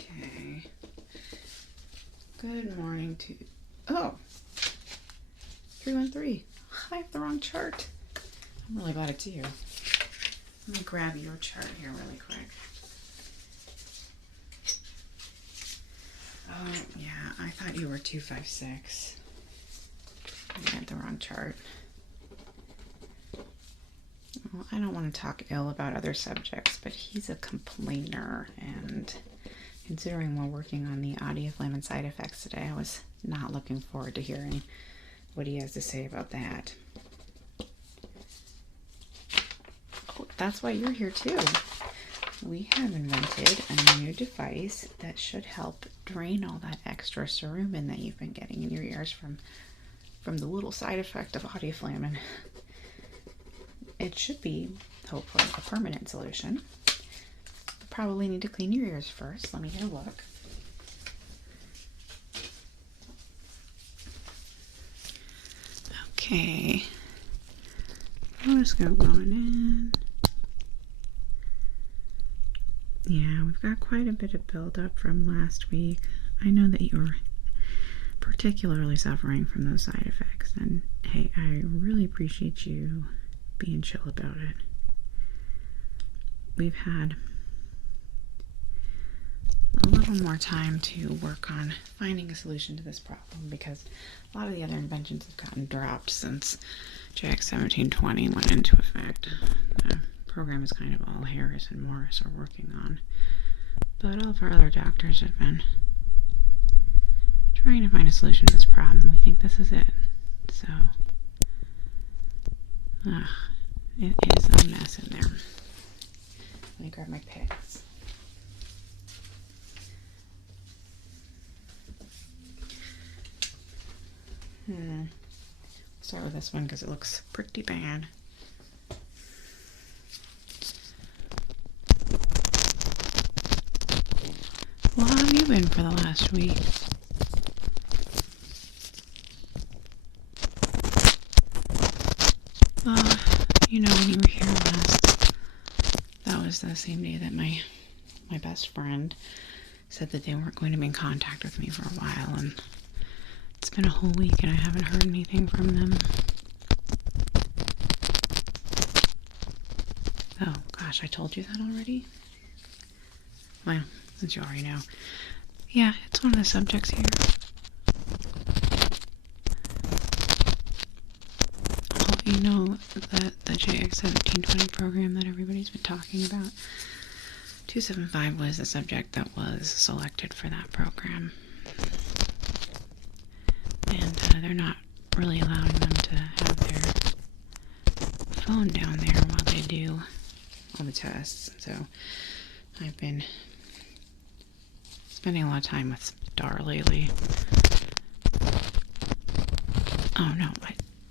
Okay. Good morning to... Oh! 313. I have the wrong chart. I'm really glad it's you. Let me grab your chart here really quick. Oh, yeah, I thought you were 256. I had the wrong chart. Well, I don't want to talk ill about other subjects, but he's a complainer, and considering we're working on the audioflame and side effects today, I was not looking forward to hearing what he has to say about that. Oh, that's why you're here too. We have invented a new device that should help drain all that extra cerumen that you've been getting in your ears from the little side effect of audioflame. And it should be, hopefully, a permanent solution. You'll probably need to clean your ears first. Let me get a look. Okay. Otoscope going in. Yeah, we've got quite a bit of buildup from last week. I know that you're particularly suffering from those side effects, and hey, I really appreciate you being chill about it. We've had a little more time to work on finding a solution to this problem because a lot of the other inventions have gotten dropped since JX1720 went into effect. The program is kind of all Harris and Morris are working on, but all of our other doctors have been trying to find a solution to this problem. We think this is it. So, it is a mess in there. Let me grab my picks. Start with this one because it looks pretty bad. Well, how have you been for the last week? You know, when you were here last, that was the same day that my best friend said that they weren't going to be in contact with me for a while, and it's been a whole week and I haven't heard anything from them. Oh gosh, I told you that already? Well, since you already know. Yeah, it's one of the subjects here. Oh, you know the JX1720 program that everybody's been talking about? 275 was the subject that was selected for that program. And they're not really allowing them to have their phone down there while they do all the tests. So I've been spending a lot of time with Star lately. Oh no,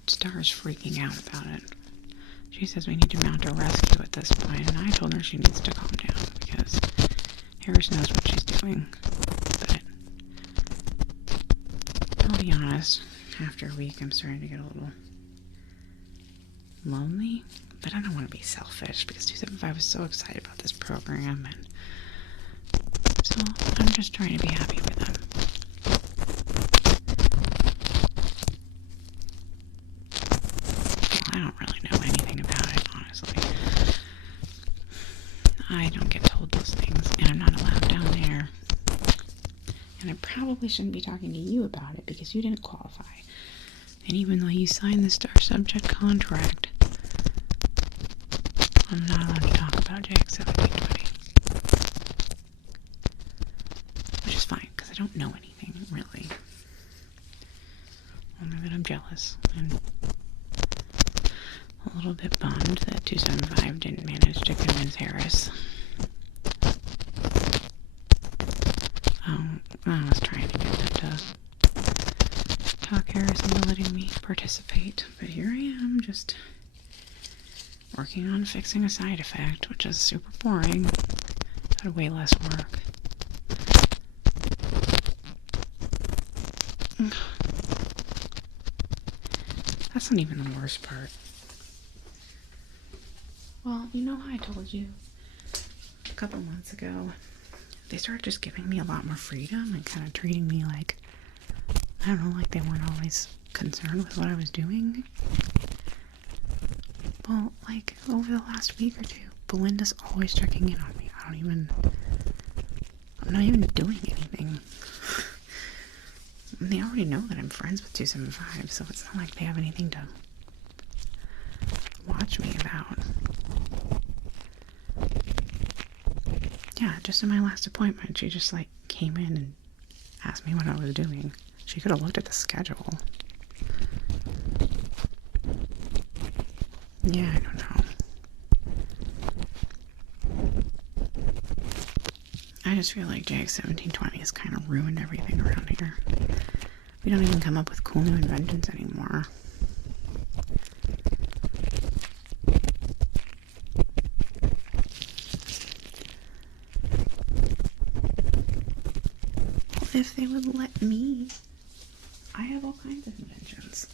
Star's freaking out about it. She says we need to mount a rescue at this point, and I told her she needs to calm down because Harris knows what she's doing. But I'll be honest, after a week I'm starting to get a little lonely, but I don't want to be selfish because 275 was so excited about this program, and so I'm just trying to be happy for them. Well, I don't really know anything about it, honestly. I don't get told those things, and I'm not allowed down there. And I probably shouldn't be talking to you about it because you didn't qualify. And even though you signed the Star Subject contract, I'm not allowed to talk about JX1720. Which is fine, because I don't know anything, really. Only that I'm jealous and a little bit bummed that 275 didn't manage to convince Harris. I was trying to get them to talk Harris into letting me participate, but here I am, just working on fixing a side effect, which is super boring, but way less work. That's not even the worst part. Well, you know how I told you a couple months ago they started just giving me a lot more freedom and kind of treating me like, I don't know, like they weren't always concerned with what I was doing. Well, like, over the last week or two, Belinda's always checking in on me. I'm not even doing anything. And they already know that I'm friends with 275, so it's not like they have anything to watch me about. Yeah, just in my last appointment, she just, like, came in and asked me what I was doing. She could have looked at the schedule. Yeah, I don't know. I just feel like JX1720 has kind of ruined everything around here. We don't even come up with cool new inventions anymore. Well, if they would let me, I have all kinds of inventions.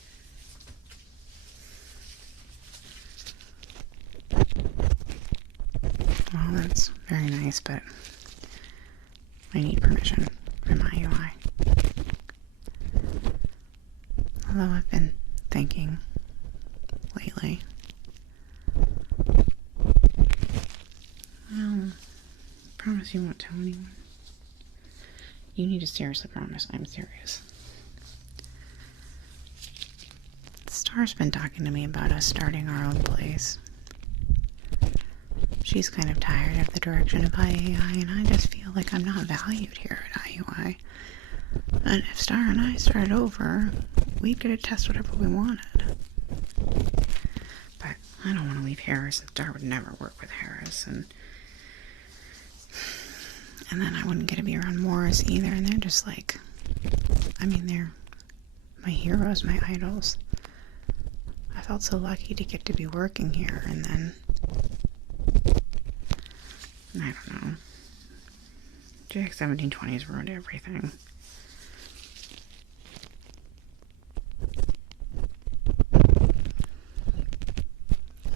Well, that's very nice, but I need permission from IUI. Although I've been thinking lately. Well, promise you won't tell anyone. You need to seriously promise I'm serious. Star's been talking to me about us starting our own place. She's kind of tired of the direction of IUI, and I just feel like I'm not valued here at IUI. And if Star and I started over, we'd get to test whatever we wanted. But I don't want to leave Harris, and Star would never work with Harris, and then I wouldn't get to be around Morris either, and they're just like, I mean, they're my heroes, my idols. I felt so lucky to get to be working here, and then I don't know. JX1720 has ruined everything.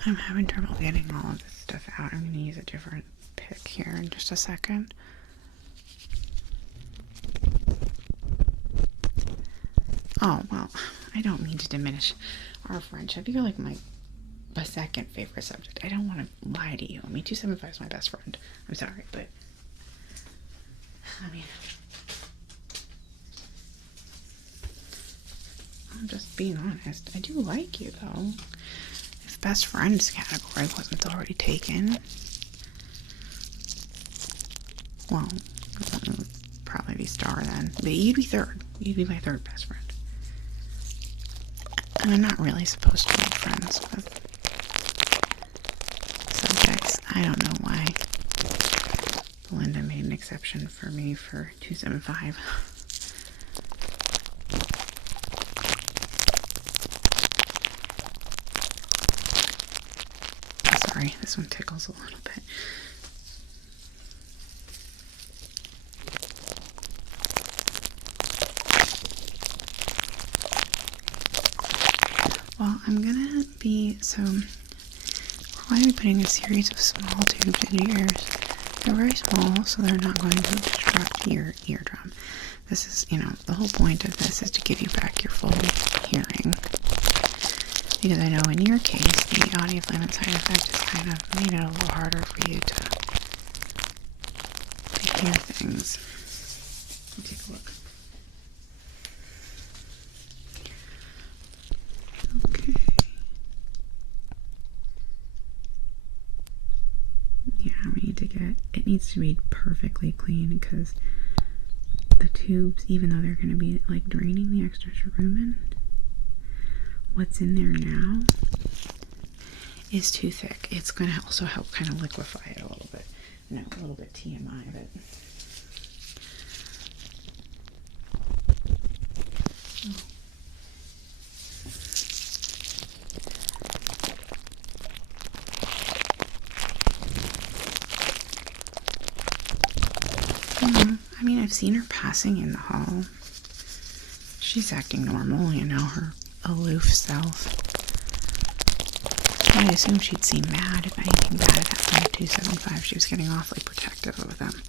I'm having trouble getting all of this stuff out. I'm going to use a different pick here in just a second. Oh, well, I don't mean to diminish our friendship. You're like my second favorite subject. I don't want to lie to you. I mean, 275 is my best friend. I'm sorry, but I mean, I'm just being honest. I do like you, though. If best friends category wasn't already taken, well, it would probably be Star then. But you'd be third. You'd be my third best friend. And I'm not really supposed to be friends with subjects. I don't know why Belinda made an exception for me for 275. Sorry, this one tickles a little bit. Well, I'm gonna be, we're going to be putting a series of small tubes in your ears. They're very small, so they're not going to obstruct your eardrum. This is, the whole point of this is to give you back your full hearing. Because I know in your case, the audio flame side effect has kind of made it a little harder for you to hear things. Let's take a look. Okay. Yeah, it needs to be perfectly clean because the tubes, even though they're going to be like draining the extra cerumen, what's in there now is too thick. It's going to also help kind of liquefy it a little bit. No, a little bit TMI, but I mean, I've seen her passing in the hall. She's acting normal, her aloof self. I assume she'd seem mad if anything bad happened to 275. She was getting awfully protective of them.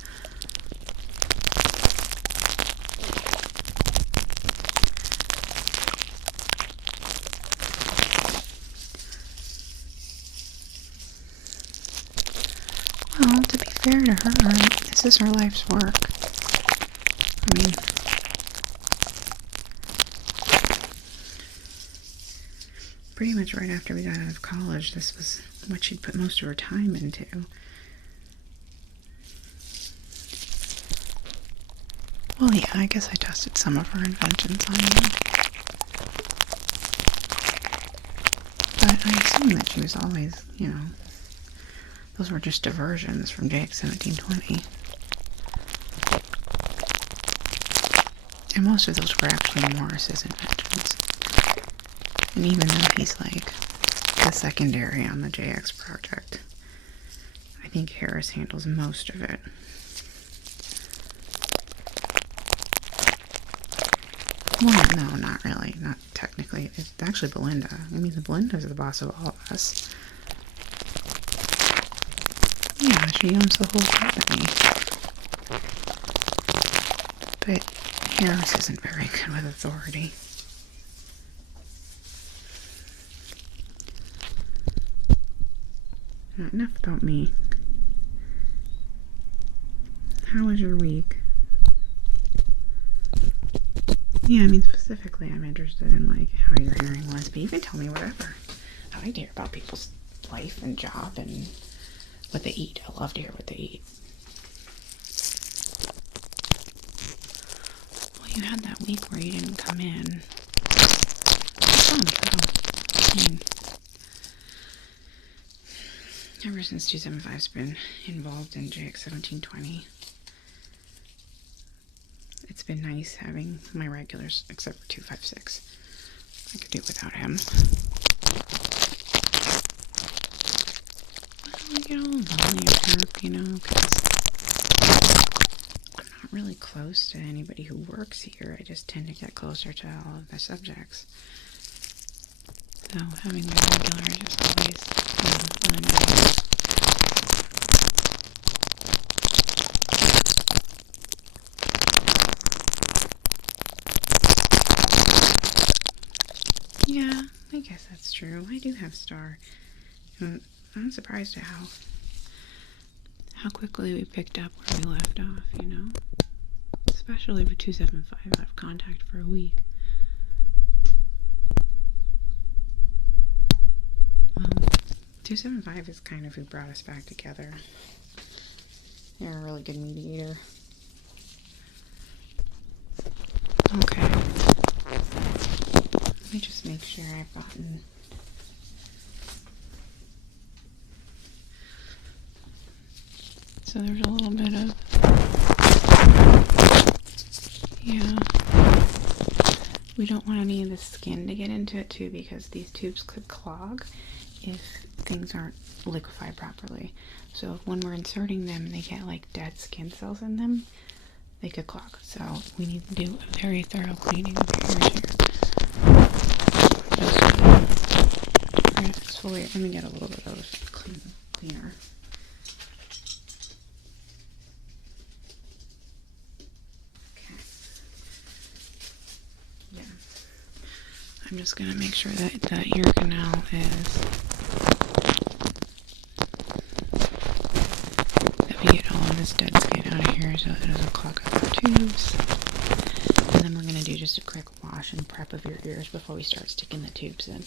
Well, to be fair to her, this is her life's work. I mean, pretty much right after we got out of college, this was what she'd put most of her time into. Well, yeah, I guess I tested some of her inventions on you. But I assume that she was always, you know, those were just diversions from JX1720. And most of those were actually Morris's inventions. And even though he's like the secondary on the JX project, I think Harris handles most of it. Well, no, not really. Not technically. It's actually Belinda. I mean, Belinda's the boss of all of us. Yeah, she owns the whole company. But Harris isn't very good with authority. Now, enough about me. How was your week? Yeah, I mean, specifically, I'm interested in, like, how your hearing was, but you can tell me whatever. I like to hear about people's life and job and what they eat. I love to hear what they eat. Well, you had that week where you didn't come in. It's fun, though. I mean, ever since 275's been involved in JX1720, it's been nice having my regulars, except for 256. I could do without him. I get all lonely at work, you know, because I'm not really close to anybody who works here. I just tend to get closer to all of the subjects. So having my regulars is always, you know, really nice. Yeah, I guess that's true. I do have Star. And I'm surprised at how quickly we picked up where we left off, you know? Especially with 275 out of contact for a week. Well, 275 is kind of who brought us back together. They're a really good mediator. Okay. Let me just make sure I've gotten... So there's a little bit of... Yeah. We don't want any of the skin to get into it too, because these tubes could clog if things aren't liquefied properly. So when we're inserting them, they get like dead skin cells in them, they could clog. So we need to do a very thorough cleaning of your ears here. We're gonna exfoliate. Let me get a little bit of cleaner. Okay. Yeah. I'm just gonna make sure that the ear canal is, that we get all of this dead skin out of here so it doesn't clog up our tubes. And then we're gonna do just a quick wash and prep of your ears before we start sticking the tubes in.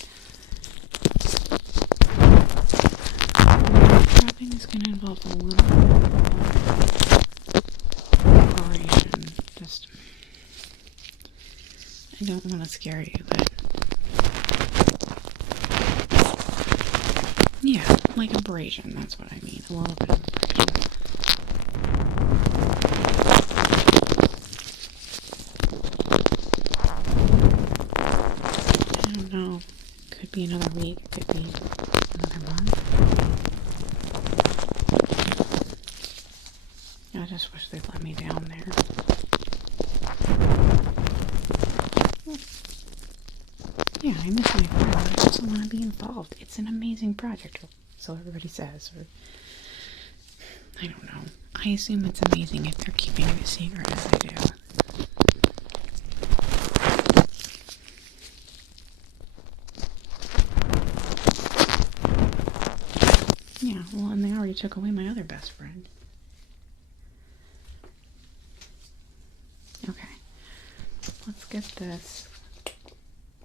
Prepping is gonna involve a little bit of preparation. Just, I don't want to scare you, but yeah, like abrasion, that's what I mean. A little bit of abrasion. I don't know. Could be another week, it could be another month. I just wish they'd let me down there. Yeah, I miss my friend. I just want to be involved. It's an amazing project, so everybody says. Or I don't know. I assume it's amazing if they're keeping it a secret as they do. Yeah, well, and they already took away my other best friend. Okay. Let's get this.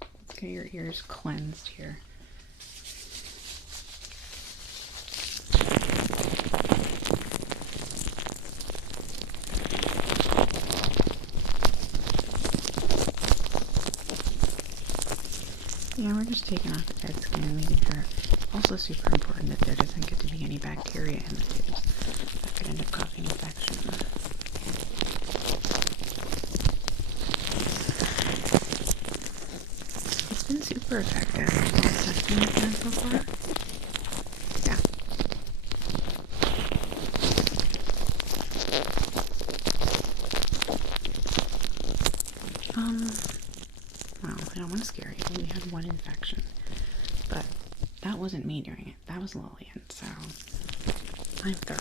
Let's get your ears cleansed here. Yeah, we're just taking off the dead skin and making sure. Also super important that there doesn't get to be any bacteria in the tubes. That could end up causing infection. It's been super effective. Testing it so far. Yeah. Well, I don't want to scare you. We had one infection, but that wasn't me doing it. That was Lillian, so I'm thorough.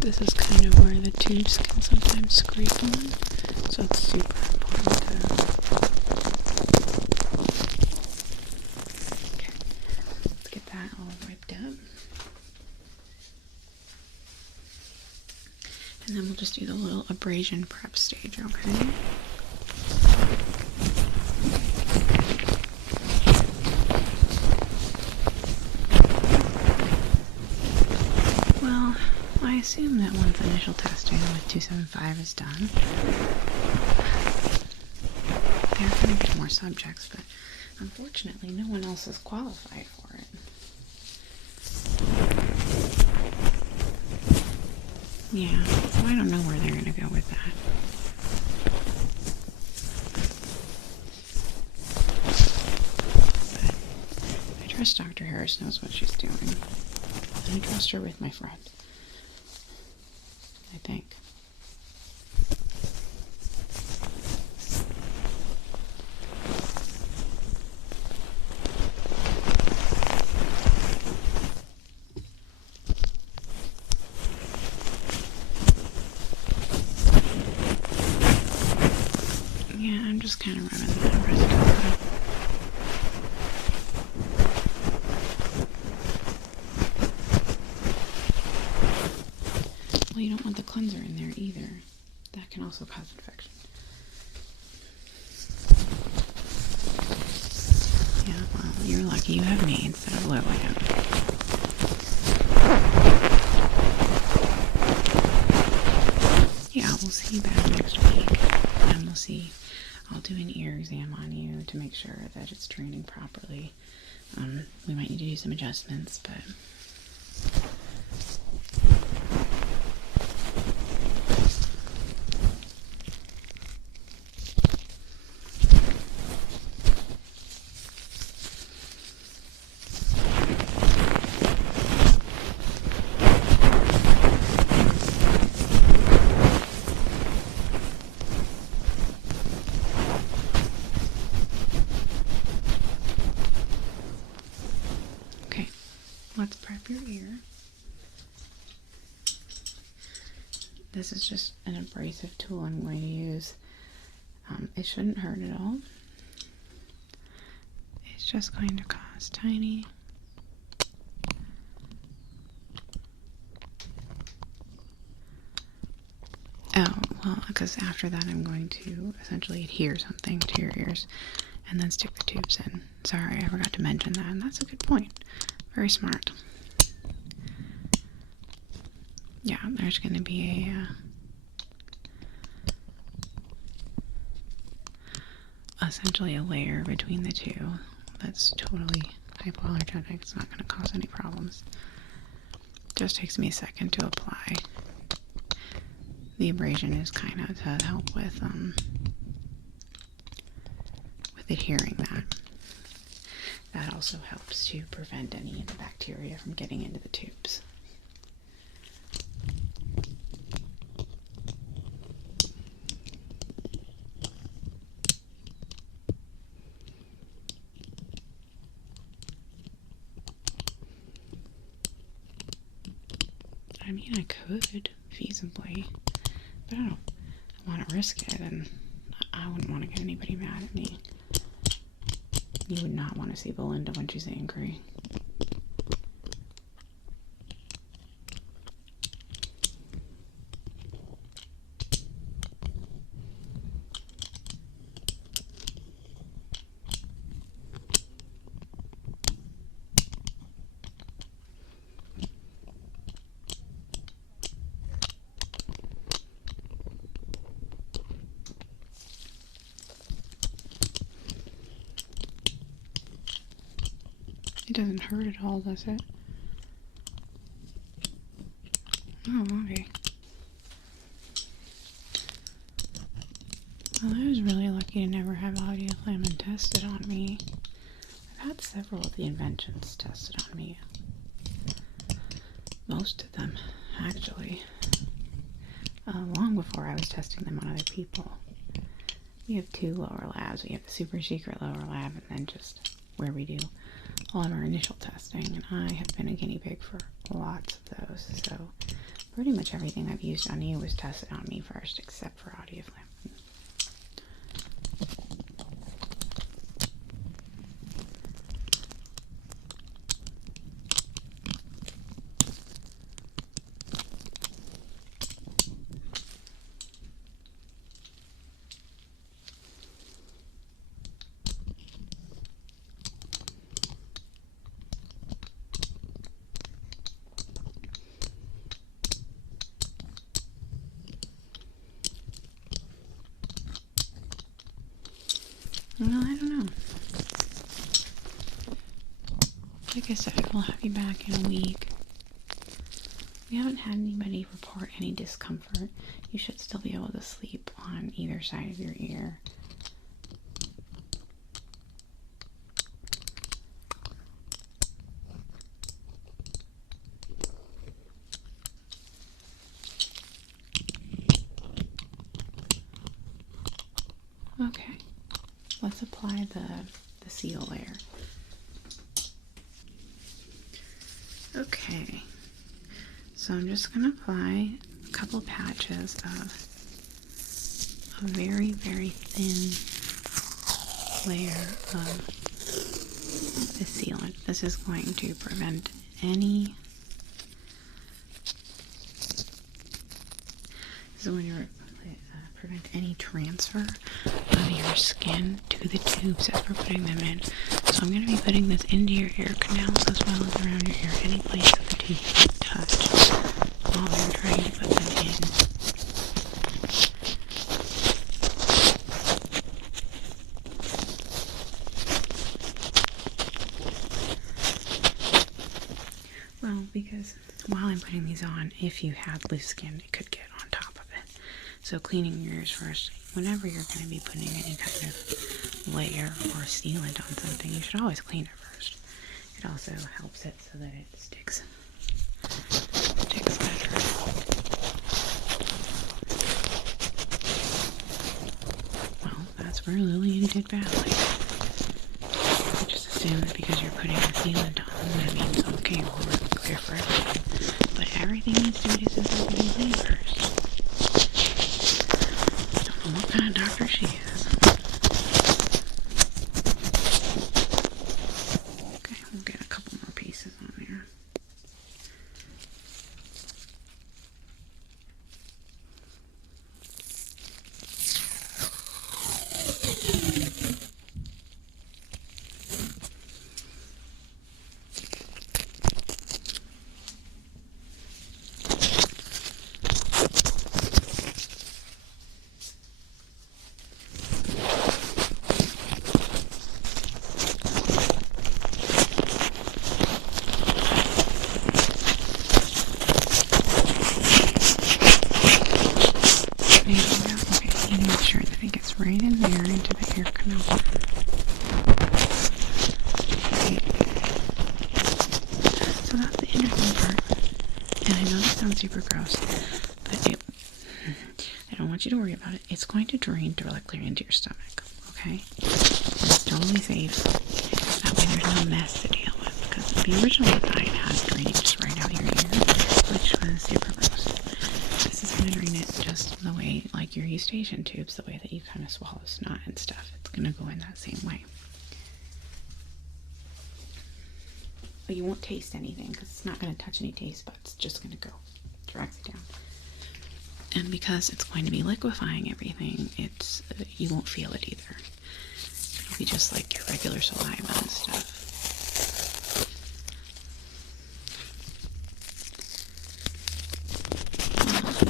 This is kind of where the tubes can sometimes scrape on, so it's super important to... Okay, let's get that all wiped up. And then we'll just do the little abrasion prep stage, okay? I assume that once initial testing with 275 is done, they're going to get more subjects, but unfortunately no one else is qualified for it. Yeah, so I don't know where they're going to go with that. But I trust Dr. Harris knows what she's doing. And I trust her with my friend. I think. Yeah, I'm just kind of rubbing that rest of it. Well, you don't want the cleanser in there either. That can also cause infection. Yeah, well, you're lucky you have me instead of Lillian. Yeah, we'll see you back next week. And we'll see. I'll do an ear exam on you to make sure that it's draining properly. We might need to do some adjustments, but... let's prep your ear. This is just an abrasive tool I'm going to use. It shouldn't hurt at all. It's just going to cause tiny well, because after that I'm going to essentially adhere something to your ears and then stick the tubes in. Sorry, I forgot to mention that, and that's a good point. Very smart. Yeah, there's going to be essentially a layer between the two that's totally hypoallergenic. It's not going to cause any problems. Just takes me a second to apply. The abrasion is kind of to help with adhering that. That also helps to prevent any of the bacteria from getting into the tubes. I mean, I could feasibly, but I don't want to risk it, and I wouldn't want to get anybody mad at me. You would not want to see Belinda when she's angry. It doesn't hurt at all, does it? Oh, okay. Well, I was really lucky to never have audioflamming tested on me. I've had several of the inventions tested on me. Most of them, actually. Long before I was testing them on other people. We have 2 lower labs. We have the super secret lower lab, and then just where we do all of our initial testing, and I have been a guinea pig for lots of those, so pretty much everything I've used on you was tested on me first, except for audioflamming. Well, I don't know. Like I said, we'll have you back in a week. We haven't had anybody report any discomfort. You should still be able to sleep on either side of your ear. Okay. Let's apply the seal layer. Okay, so I'm just going to apply a couple patches of a very, very thin layer of the sealant. This is going to prevent any, prevent any transfer of your skin to the tubes as we're putting them in. So I'm going to be putting this into your ear canals as well as around your ear, any place that the tubes touch while we're trying to put them in. Well, because while I'm putting these on, if you had loose skin, it could get on top of it. So cleaning your ears first. Whenever you're going to be putting any kind of layer or sealant on something, you should always clean it first. It also helps it so that it sticks better. Well, that's where Lillian did badly. I just assume that because you're putting your sealant on, that means, okay, well, we're clear for everything. But everything needs to be disinfected clean first. What kind of doctor she is. Okay, we'll get a couple more pieces on there. Right in there into the ear canal. Okay. So that's the interesting part. And I know this sounds super gross, but I don't want you to worry about it. It's going to drain directly into your stomach, okay? It's totally safe. That way there's no mess to deal with. Because the original design has drainage right out your ear, which which was super gross. This is going to drain it just the way, like your eustachian tubes, the way that you kind of swallow snot and stuff. It's going to go in that same way. But you won't taste anything because it's not going to touch any taste buds. It's just going to go directly down. And because it's going to be liquefying everything, you won't feel it either. It'll be just like your regular saliva and stuff.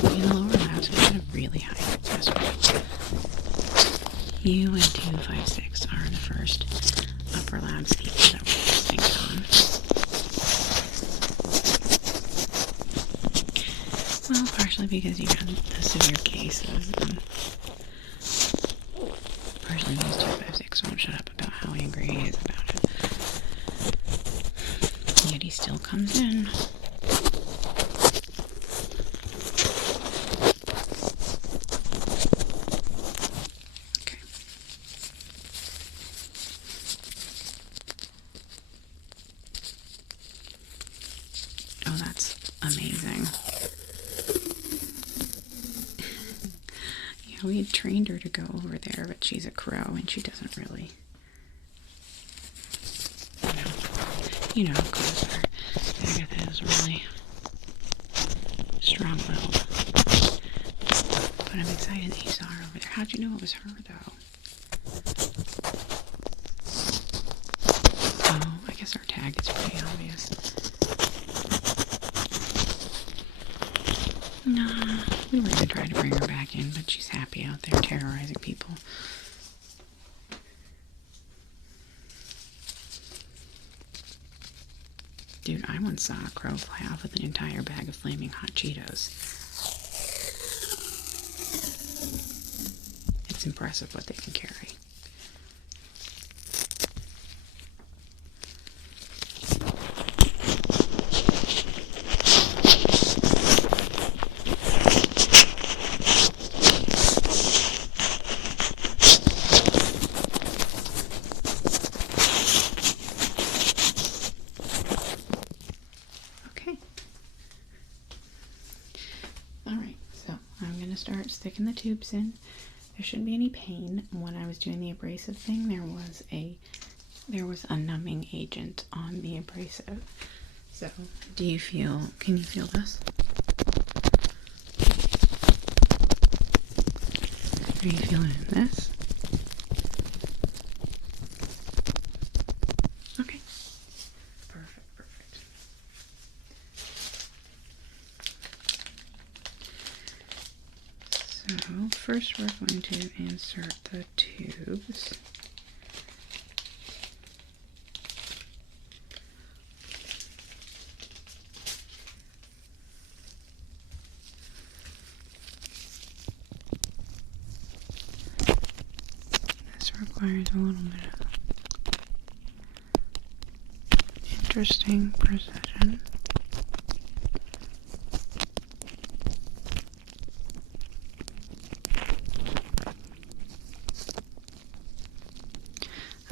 In the lower labs, we had a really high success rate. IUI21 are the first upper labs people that we're testing on. Well, partially because you had the severe cases, and partially because 256 won't shut up about how angry he is about it. Yet he still comes in. Okay. Oh, that's amazing. We had trained her to go over there, but she's a crow and she doesn't really, you know how crows are. Agatha is really strong-willed. But I'm excited that you saw her over there. How'd you know it was her, though? Oh, I guess our tag is pretty obvious. Nah, we were going to try to bring her back in, but she's happy out there terrorizing people. Dude, I once saw a crow fly off with an entire bag of flaming hot Cheetos. It's impressive what they can carry. Start sticking the tubes in. There shouldn't be any pain. When I was doing the abrasive thing, there was a numbing agent on the abrasive. So, can you feel this? Are you feeling this? Okay. Perfect. So first we're going to insert the tubes. This requires a little bit of interesting precision.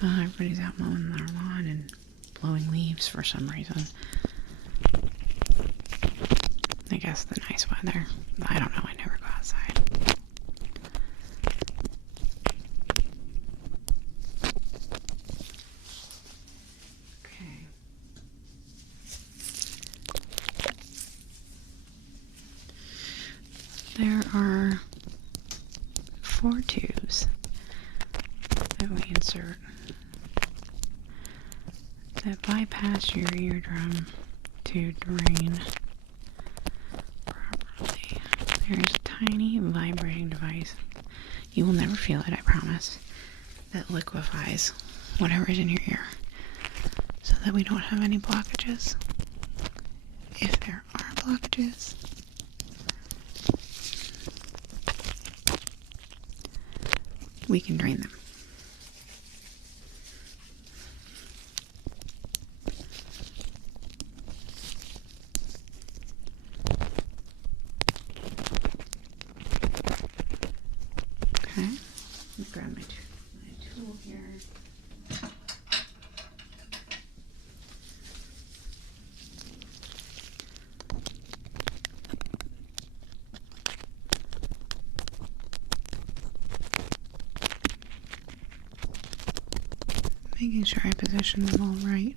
Everybody's out mowing their lawn and blowing leaves for some reason. I guess the nice weather. I don't know, I never go outside. Okay. There are 4 tubes that we insert that bypass your eardrum to drain properly. There's a tiny vibrating device. You will never feel it, I promise. That liquefies whatever is in your ear so that we don't have any blockages. If there are blockages, we can drain them. Okay, let me grab my tool here. making sure I position them all right.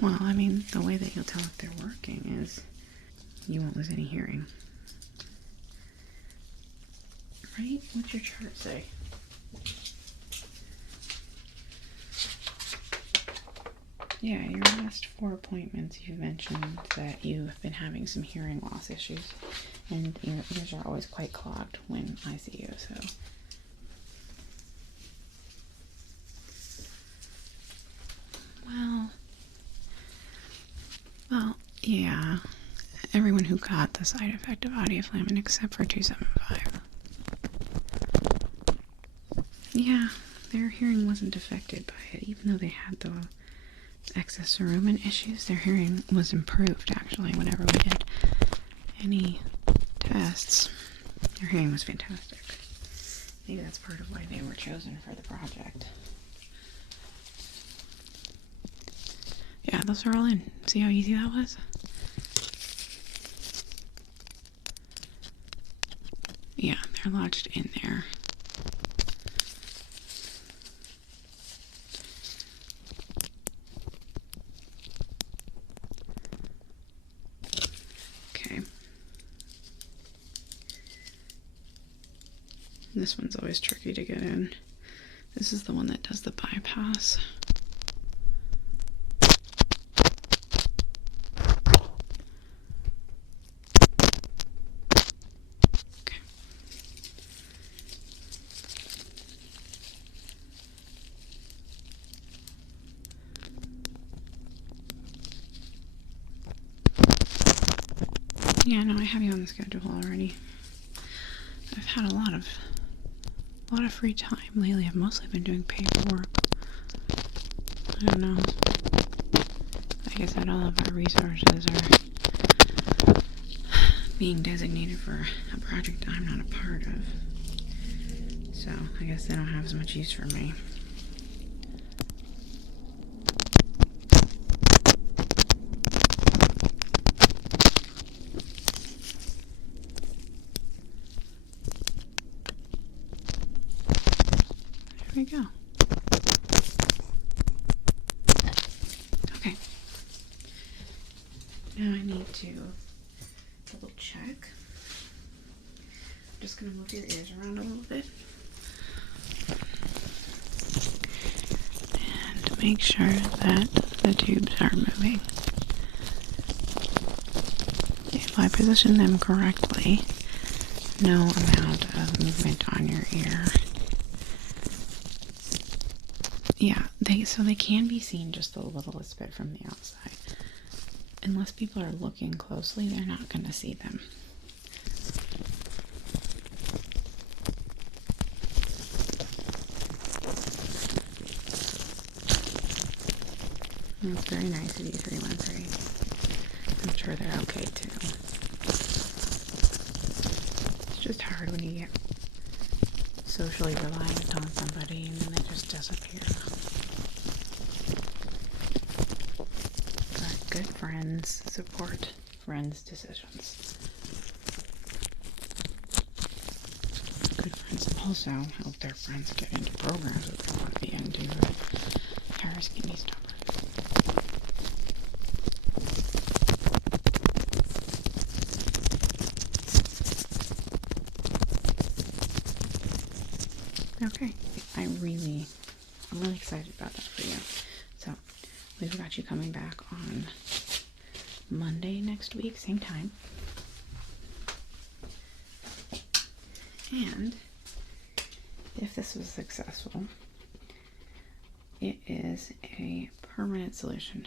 Well, I mean, the way that you'll tell if they're working is you won't lose any hearing. Right? What's your chart say? Yeah, your last 4 appointments, you mentioned that you've been having some hearing loss issues, and your ears are always quite clogged when I see you, so. Well, yeah. Everyone who got the side effect of audioflamming except for 275. Yeah, their hearing wasn't affected by it, even though they had the excess cerumen issues. Their hearing was improved, actually, whenever we did any tests. Their hearing was fantastic. Maybe that's part of why they were chosen for the project. Yeah, those are all in. See how easy that was? Yeah, they're lodged in there. Okay. This one's always tricky to get in. This is the one that does the bypass. Yeah, no, I have you on the schedule already. I've had a lot of free time lately. I've mostly been doing paperwork. I don't know. Like I said, all of our resources are being designated for a project I'm not a part of. So, I guess they don't have as much use for me. There we go. Okay. Now I need to double check. I'm just going to move your ears around a little bit. And make sure that the tubes are moving. If I position them correctly, no amount of movement on your ear. Yeah, so they can be seen just the littlest bit from the outside. Unless people are looking closely, they're not going to see them. That's very nice of you, 313. I'm sure they're okay too. It's just hard when you get socially reliant on somebody and then they just disappear. But good friends support friends' decisions. Good friends also help their friends get into programs that they want to be into. Paris can be stubborn. Okay, I'm really excited about that for you. So, we've got you coming back on Monday next week, same time. And if this was successful, it is a permanent solution.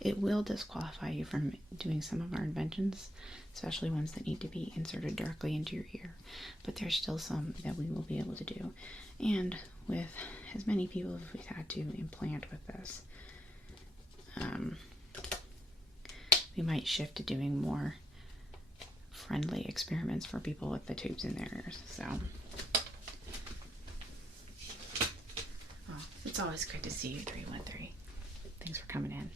It will disqualify you from doing some of our inventions, especially ones that need to be inserted directly into your ear. But there's still some that we will be able to do. And with as many people as we've had to implant with this, we might shift to doing more friendly experiments for people with the tubes in their ears. So, it's always good to see you, 313. Thanks for coming in.